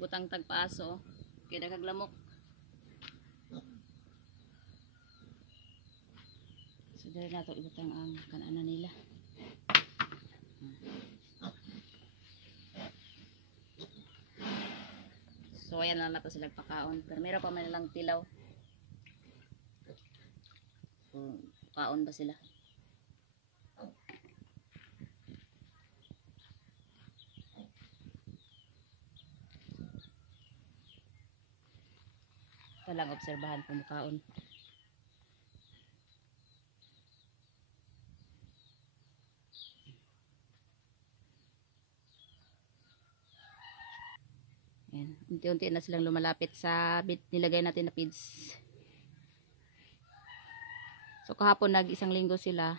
nagbutang tagpaaso. Kaya nakaglamok. So, dali na ito ibutang ang kanana nila. So, ayan lang na ito silang pakaon. Pero meron pa man lang tilaw. So, kaon ba sila? Ito lang obserbahan kung kaon. Ayan. Unti-unti na silang lumalapit sa nilagay natin na feeds. So kahapon nag-isang linggo sila.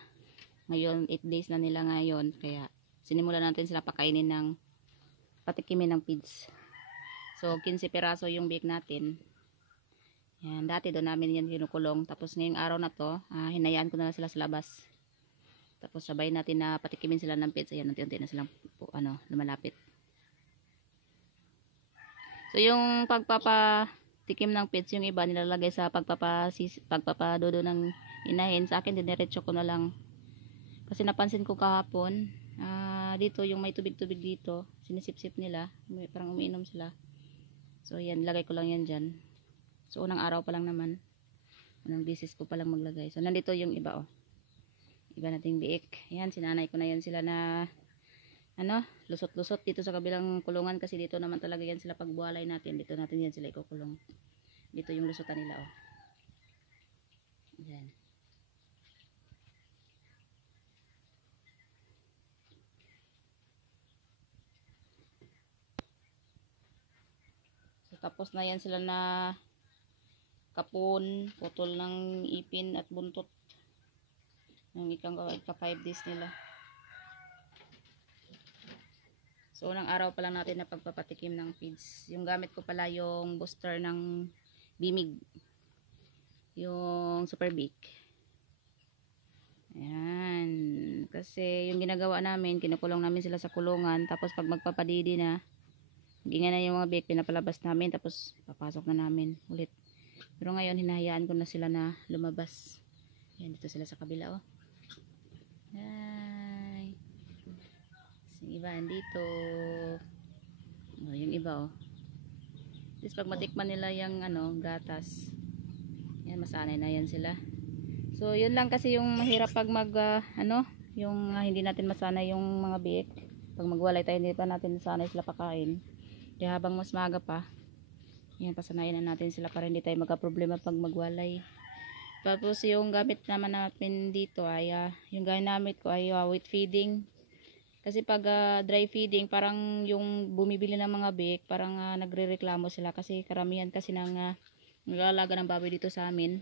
Ngayon 8 days na nila ngayon. Kaya sinimulan natin sila pakainin ng patikimin ng feeds. So 15 piraso yung bake natin. Yan, dati doon namin yan kinukulong. Tapos ngayong araw na to, hinayaan ko na sila sa labas. Tapos sabay natin na patikimin sila ng feeds. Ayan, unti-unti na silang lumalapit. So yung pagpapatikim ng feeds, yung iba nilalagay sa pagpapadodo ng inahin. Sa akin diniretso ko na lang. Kasi napansin ko kahapon, dito yung may tubig-tubig dito, sinisip-sip nila, parang umiinom sila. So yan, lagay ko lang yan dyan. So unang araw pa lang naman, unang bisis ko pa lang maglagay. So nandito yung iba, oh. Iba nating biik. Yan, sinanay ko na yan sila na lusot-lusot dito sa kabilang kulungan, kasi dito naman talaga yan sila pagbuhalay natin. Dito natin yan sila ikukulong. Dito yung lusotan nila, oh. Yan. So tapos na yan sila na kapon, putol ng ipin at buntot. Yung ika 5 days nila. So, unang araw pa lang natin na pagpapatikim ng feeds. Yung gamit ko pala yung booster ng Bimig. Yung Super Big. Ayan. Kasi yung ginagawa namin, kinukulong namin sila sa kulungan. Tapos pag magpapadidi na, magingay na yung mga big, pinapalabas namin. Tapos papasok na namin ulit. Pero ngayon, hinahayaan ko na sila na lumabas. Ayan, dito sila sa kabila, oh. Hi. Yung iba andito. Oh, yung iba, oh. Tapos pag matikman nila yung gatas, yan, masanay na yan sila. So yun lang kasi yung mahirap pag yung hindi natin masanay yung mga biik. Pag magwalay tayo, hindi pa natin sanay sila pakain. Kaya habang mas maaga pa, yan, pasanayin na natin sila para hindi tayo magka-problema pag magwalay. Tapos yung gamit naman natin dito ay yung gamit ko ay wheat feeding. Kasi pag dry feeding, parang yung bumibili ng mga biik, parang nagrereklamo sila kasi karamihan kasi ng naglalaga ng baboy dito sa amin.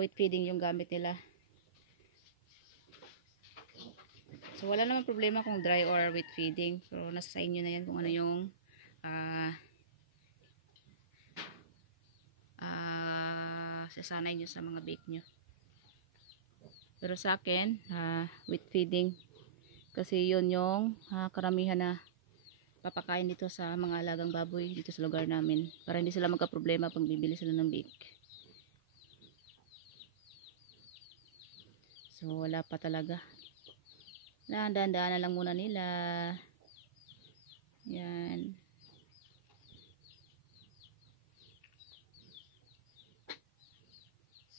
Wheat feeding yung gamit nila. So wala naman problema kung dry or wheat feeding. Pero nasa sa inyo na yan kung ano yung sasanay nyo sa mga bake nyo. Pero sa akin, wheat feeding. Kasi yun yung karamihan na papakain dito sa mga alagang baboy dito sa lugar namin. Para hindi sila magka-problema pag bibili sila ng bake. So wala pa talaga. Dahan-dahan na lang muna nila. Yan.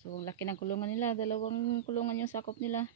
So laki ng kulungan nila. 2 kulungan yung sakop nila.